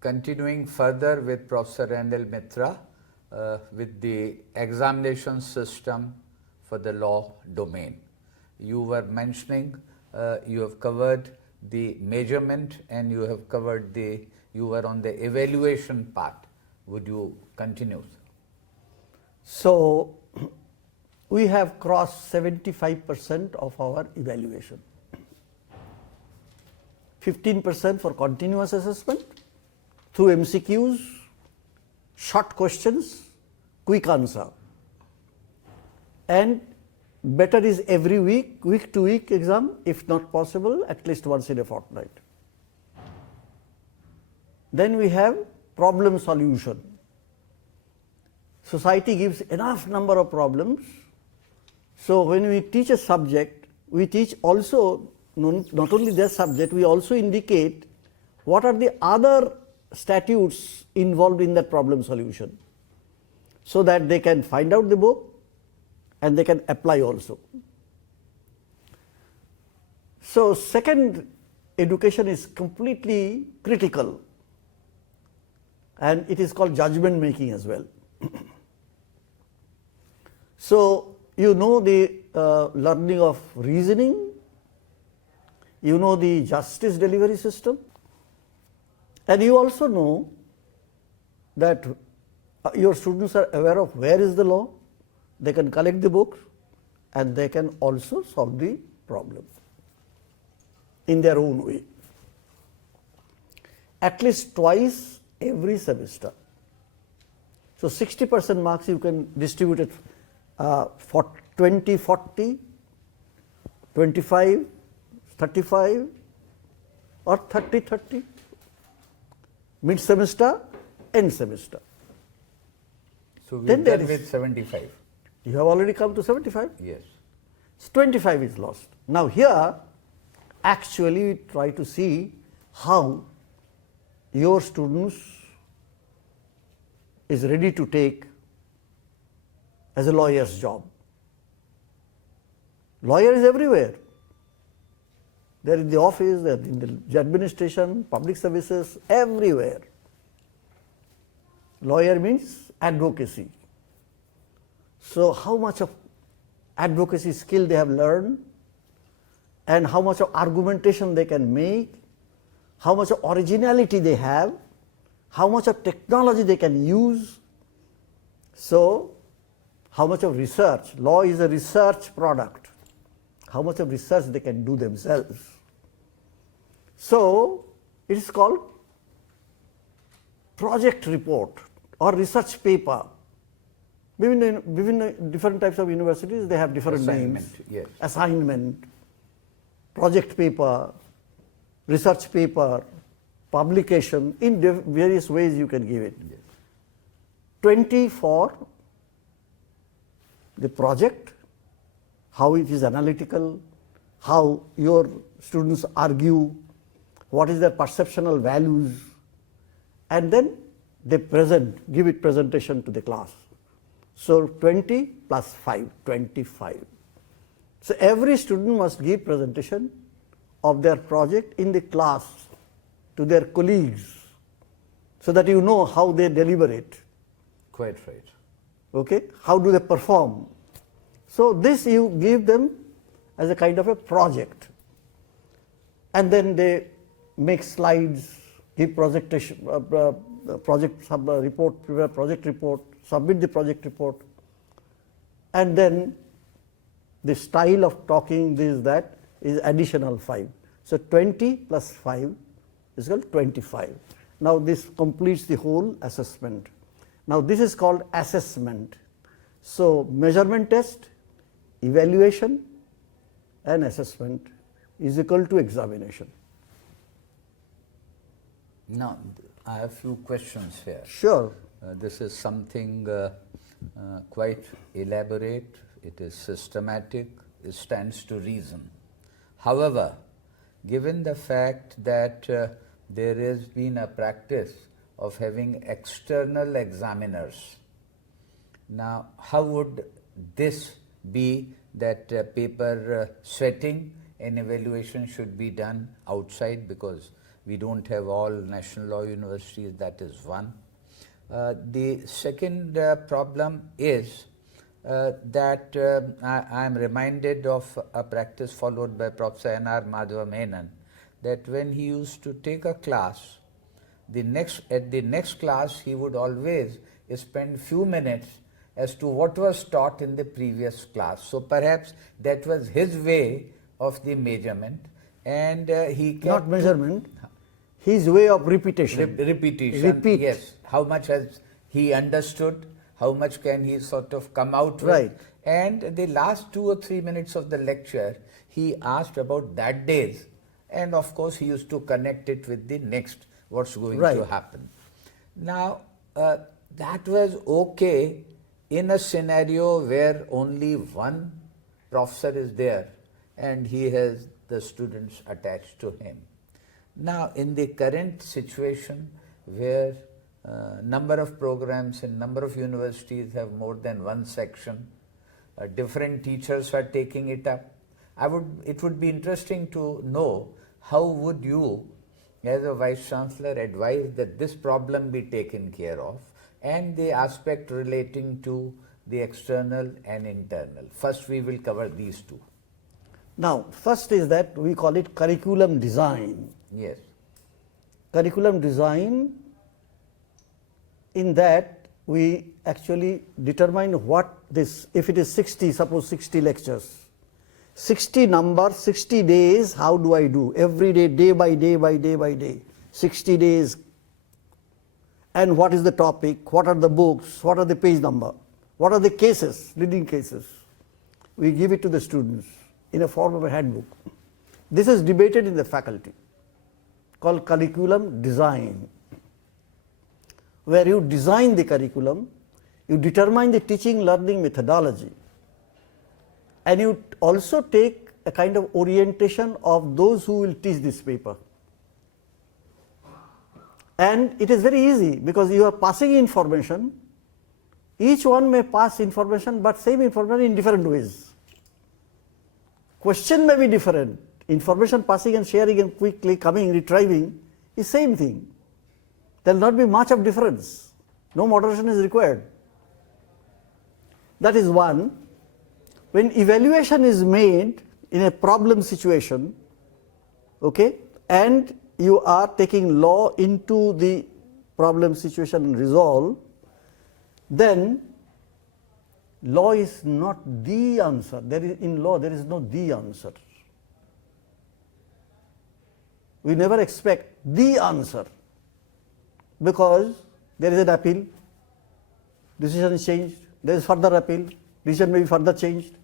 continuing further with Professor NL Mitra with the examination system for the law domain. You were mentioning, you have covered the measurement and you have covered you were on the evaluation part. Would you continue? So, we have crossed 75% of our evaluation. 15% for continuous assessment through MCQs, short questions, quick answer. And better is every week to week exam, if not possible, at least once in a fortnight. Then we have problem solution. Society gives enough number of problems. So, when we teach a subject, we teach also not only their subject, we also indicate what are the other statutes involved in that problem solution, so that they can find out the book and they can apply also. So, second, education is completely critical and it is called judgment making as well. So, you know the learning of reasoning, you know the justice delivery system, and you also know that your students are aware of where is the law, they can collect the books and they can also solve the problem in their own way. At least twice every semester. So, 60% marks you can distribute it for 20, 40, 25, 35 or 30, 30, mid semester, end semester. So, we are done with 75. You have already come to 75? Yes. So, 25 is lost. Now, here actually we try to see how your students is ready to take as a lawyer's job. Lawyer is everywhere. They are in the office, they are in the administration, public services, everywhere. Lawyer means advocacy. So, how much of advocacy skill they have learned and how much of argumentation they can make, how much of originality they have, how much of technology they can use. So, how much of research, law is a research product, how much of research they can do themselves. So, it is called project report or research paper. Different types of universities, they have different names. Yes. Assignment, project paper, research paper, publication, in various ways you can give it. Yes. 20 for the project, how it is analytical, how your students argue, what is their perceptual values, and then they give it presentation to the class. So, 20 plus 5, 25. So, every student must give presentation of their project in the class to their colleagues, so that you know how they deliberate. Quite right. Okay? How do they perform? So, this you give them as a kind of a project, and then they make slides, give presentation, project report, prepare project report, submit the project report, and then the style of talking, this, that is additional 5. So, 20 plus 5 is called 25. Now, this completes the whole assessment. Now, this is called assessment. So, measurement test, evaluation and assessment is equal to examination. Now, I have few questions here. Sure. This is something quite elaborate, it is systematic, it stands to reason. However, given the fact that there has been a practice of having external examiners, now how would this be that paper setting and evaluation should be done outside, because We don't have all national law universities, that is one. The second problem is that I am reminded of a practice followed by Prof NL Mitra, that when he used to take a class, at the next class he would always spend few minutes as to what was taught in the previous class. So perhaps that was his way of the measurement, and he kept not measurement, his way of repetition. repetition. Repeat. Yes, how much has he understood, how much can he sort of come out with. Right. And the last 2 or 3 minutes of the lecture, he asked about that day's, and of course he used to connect it with the next, what's going Right. to happen. Now, that was okay in a scenario where only one professor is there and he has the students attached to him. Now, in the current situation where number of programs in number of universities have more than one section, different teachers are taking it up. It would be interesting to know how would you, as a Vice Chancellor, advise that this problem be taken care of, and the aspect relating to the external and internal. First, we will cover these two. Now, first is that we call it curriculum design. Yes. Curriculum design, in that we actually determine what this, if it is 60, suppose 60 lectures, 60 numbers, 60 days, how do I do? Every day, day by day by day by day, 60 days. And what is the topic? What are the books? What are the page number? What are the cases, leading cases? We give it to the students in a form of a handbook. This is debated in the faculty, called curriculum design, where you design the curriculum, you determine the teaching learning methodology, and you also take a kind of orientation of those who will teach this paper. And it is very easy because you are passing information. Each one may pass information, but same information in different ways. Question may be different. Information passing and sharing and quickly coming, retrieving is same thing. There will not be much of difference. No moderation is required. That is one. When evaluation is made in a problem situation, okay, and you are taking law into the problem situation and resolve, then law is not the answer. In law, there is no the answer. We never expect the answer, because there is an appeal, decision is changed, there is further appeal, decision may be further changed.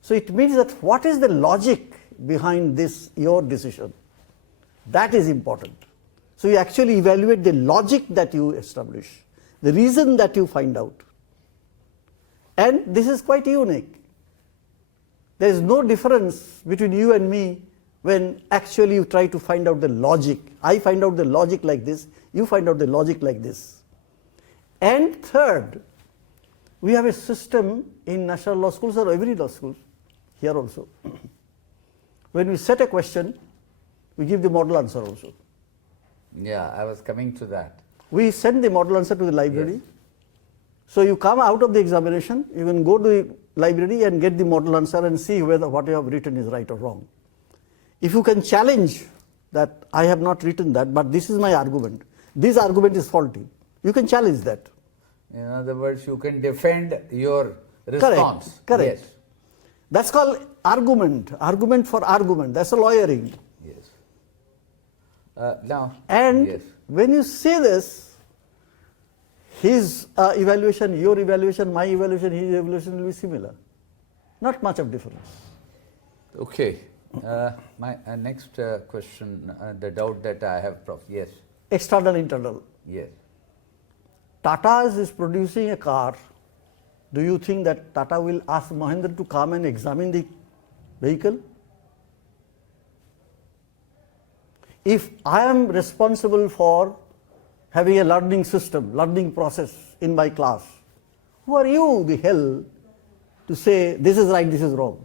So it means that what is the logic behind this, your decision? That is important. So you actually evaluate the logic that you establish, the reason that you find out. And this is quite unique. There is no difference between you and me when actually you try to find out the logic. I find out the logic like this, you find out the logic like this. And third, we have a system in national law schools or every law school, here also. When we set a question, we give the model answer also. Yeah, I was coming to that. We send the model answer to the library. Yes. So you come out of the examination, you can go to the library and get the model answer and see whether what you have written is right or wrong. If you can challenge that I have not written that, but this is my argument, this argument is faulty, you can challenge that. In other words, you can defend your response. Correct. Yes. That's called argument, argument for argument. That's a lawyering. Yes. Now, And yes. when you say this, his evaluation, your evaluation, my evaluation, his evaluation will be similar. Not much of difference. Okay. My next question, the doubt that I have, Prof. Yes. External, internal. Yes. Tata is producing a car. Do you think that Tata will ask Mahendra to come and examine the vehicle? If I am responsible for having a learning system, learning process in my class, who are you, the hell, to say this is right, this is wrong?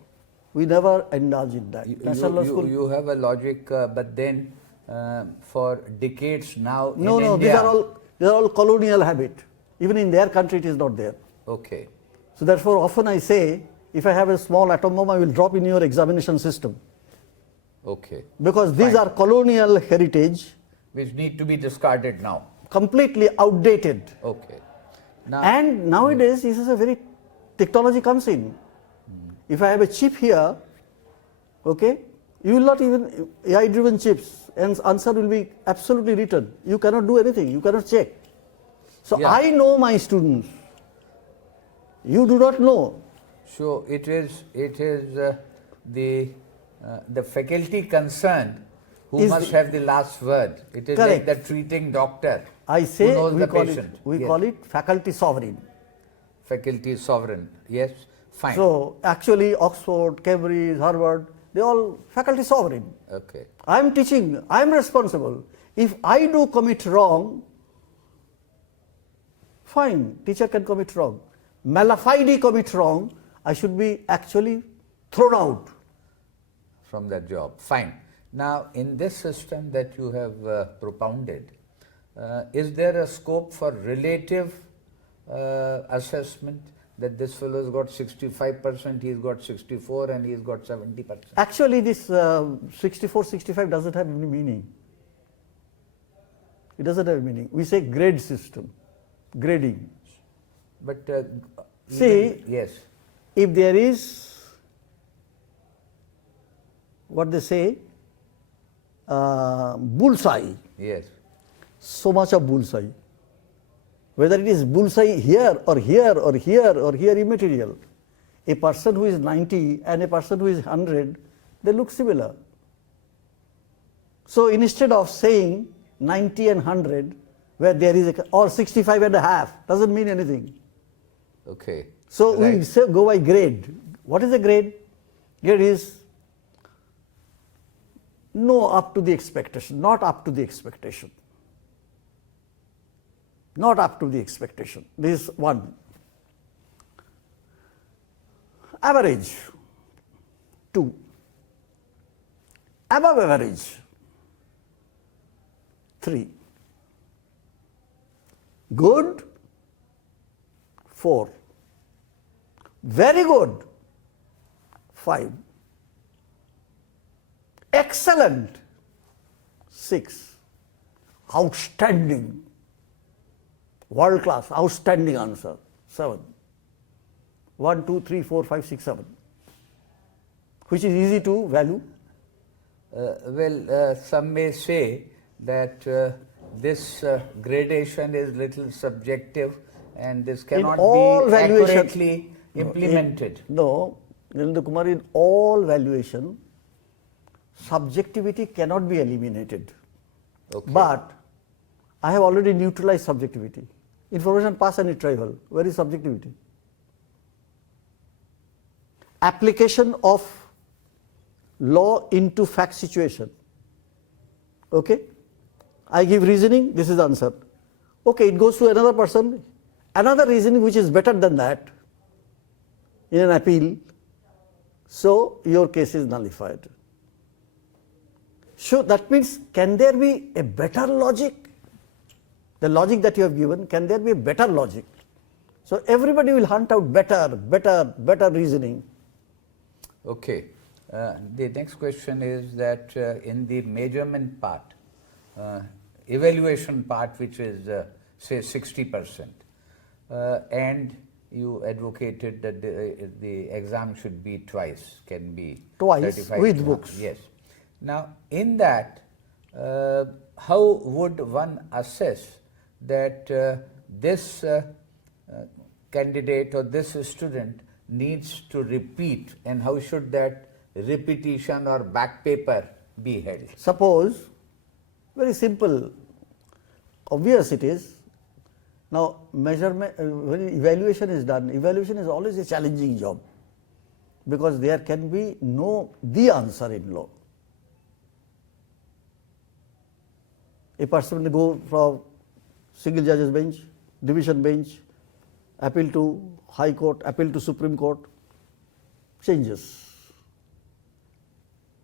We never indulge in that. You have a logic, but then for decades now No, in no, India. these are all colonial habit. Even in their country, it is not there. Okay. So therefore, often I say, if I have a small atom bomb, I will drop in your examination system. Okay. Because these Fine. are colonial heritage, Which need to be discarded now. completely outdated. Okay. Now, And nowadays, this is a very, technology comes in. If I have a chip here, okay, you will not even, AI-driven chips, and answer will be absolutely written. You cannot do anything, you cannot check. So Yeah. I know my students. You do not know. so it is the faculty concerned who Is must the- have the last word. It is like Correct. the treating doctor I who say knows we the call patient. it, we Yes. call it faculty sovereign. Faculty sovereign. Yes, fine. So actually Oxford, Cambridge, Harvard, they all faculty sovereign. Okay. I am teaching, I am responsible. If I do commit wrong, fine, teacher can commit wrong. Malafide commit wrong, I should be actually thrown out. From that job. Fine. Now, in this system that you have propounded, is there a scope for relative assessment that this fellow has got 65%, he's got 64 and he's got 70%? Actually this 64, 65 doesn't have any meaning. It doesn't have meaning. We say grade system, grading. But See, yes, if there is what they say, bullseye, yes, so much of bullseye. Whether it is bullseye here or here or here or here, immaterial. A person who is 90 and a person who is 100, they look similar. So instead of saying 90 and 100, where there is a, or 65 and a half, doesn't mean anything. okay. So we Right. say go by grade. What is a grade? Grade is no up to the expectation, not up to the expectation. Not up to the expectation. This is one. Average, 2. Above average, 3. Good, 4. Very good, 5. Excellent, 6. Outstanding, world class, outstanding answer, 7. 1, 2, 3, 4, 5, 6, 7. Which is easy to value. Some may say that this gradation is little subjective and this cannot all be valuation- accurately implemented. No, Nilendra Kumar, in all valuation, subjectivity cannot be eliminated. Okay. But I have already neutralized subjectivity. Information pass and retrieval. Where is subjectivity? Application of law into fact situation. Okay? I give reasoning, this is the answer. Okay, it goes to another person, another reasoning which is better than that in an appeal. So your case is nullified. So that means, can there be a better logic? The logic that you have given, can there be a better logic? So everybody will hunt out better reasoning. Okay. The next question is that in the measurement part, evaluation part, which is say 60%, and you advocated that the exam should be twice, can be Twice 35 with to- books. Yes. Now, in that, how would one assess that this candidate or this student needs to repeat, and how should that repetition or back paper be held? Suppose, very simple, obvious it is. Now, measurement, when evaluation is done, evaluation is always a challenging job because there can be no the answer in law. A person will go from single judges bench, division bench, appeal to High Court, appeal to Supreme Court, changes.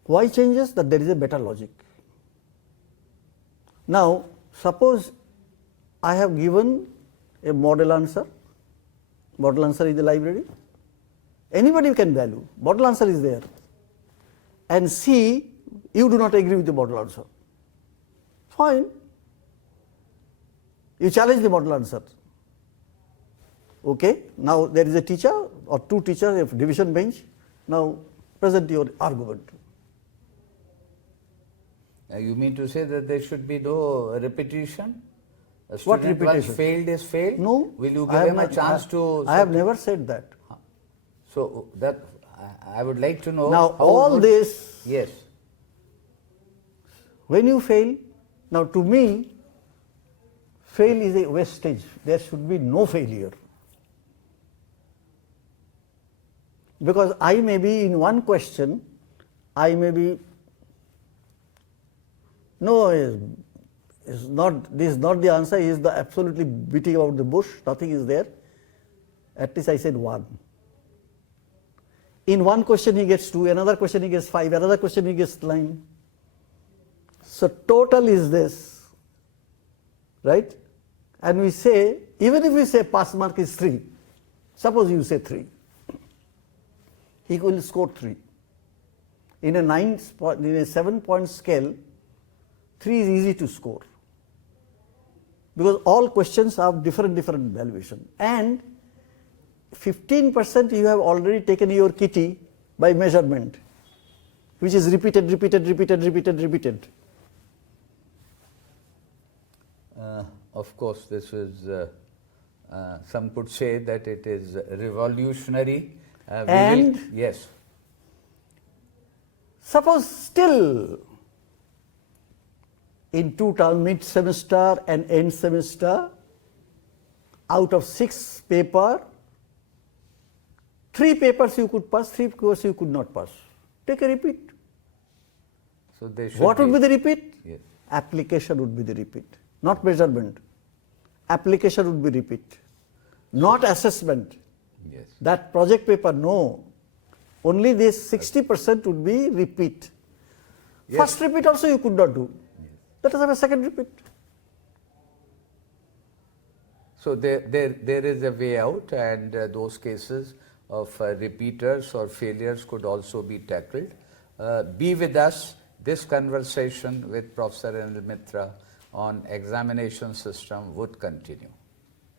Why changes? That there is a better logic. Now, suppose I have given a model answer in the library, anybody can value, model answer is there, and C, you do not agree with the model answer. Fine. You challenge the model answer. Okay, now there is a teacher or two teachers, a division bench, now present your argument. You mean to say that there should be no repetition? A What student repetition? once failed is failed? No. Will you I give have him a not- chance to... I have never said that. So that I would like to know... Now how all would- this, Yes. when you fail, now to me, fail is a wastage. There should be no failure. Because I may be in one question, I may be, no, is not, this is not the answer, he is the absolutely beating about the bush, nothing is there. At least I said one. In one question he gets 2, another question he gets 5, another question he gets 9. So total is this, right? And we say, even if we say pass mark is 3, suppose you say 3, he will score 3. In a 7-point scale, 3 is easy to score, because all questions have different valuation, and 15% you have already taken your kitty by measurement, which is repeated. Of course, this is, some could say that it is revolutionary. And yes. Suppose still in 2 terms, mid semester and end semester, out of 6 papers, 3 papers you could pass, 3 papers you could not pass. Take a repeat. So they should What would be the repeat? Yes. Application would be the repeat, not measurement. Application would be repeat, not assessment. Yes. That project paper, no. Only this 60% would be repeat. Yes. First repeat also you could not do. Yes. Let us have a second repeat. So there is a way out, and those cases of repeaters or failures could also be tackled. Be with us. This conversation with Professor NL Mitra on examination system would continue.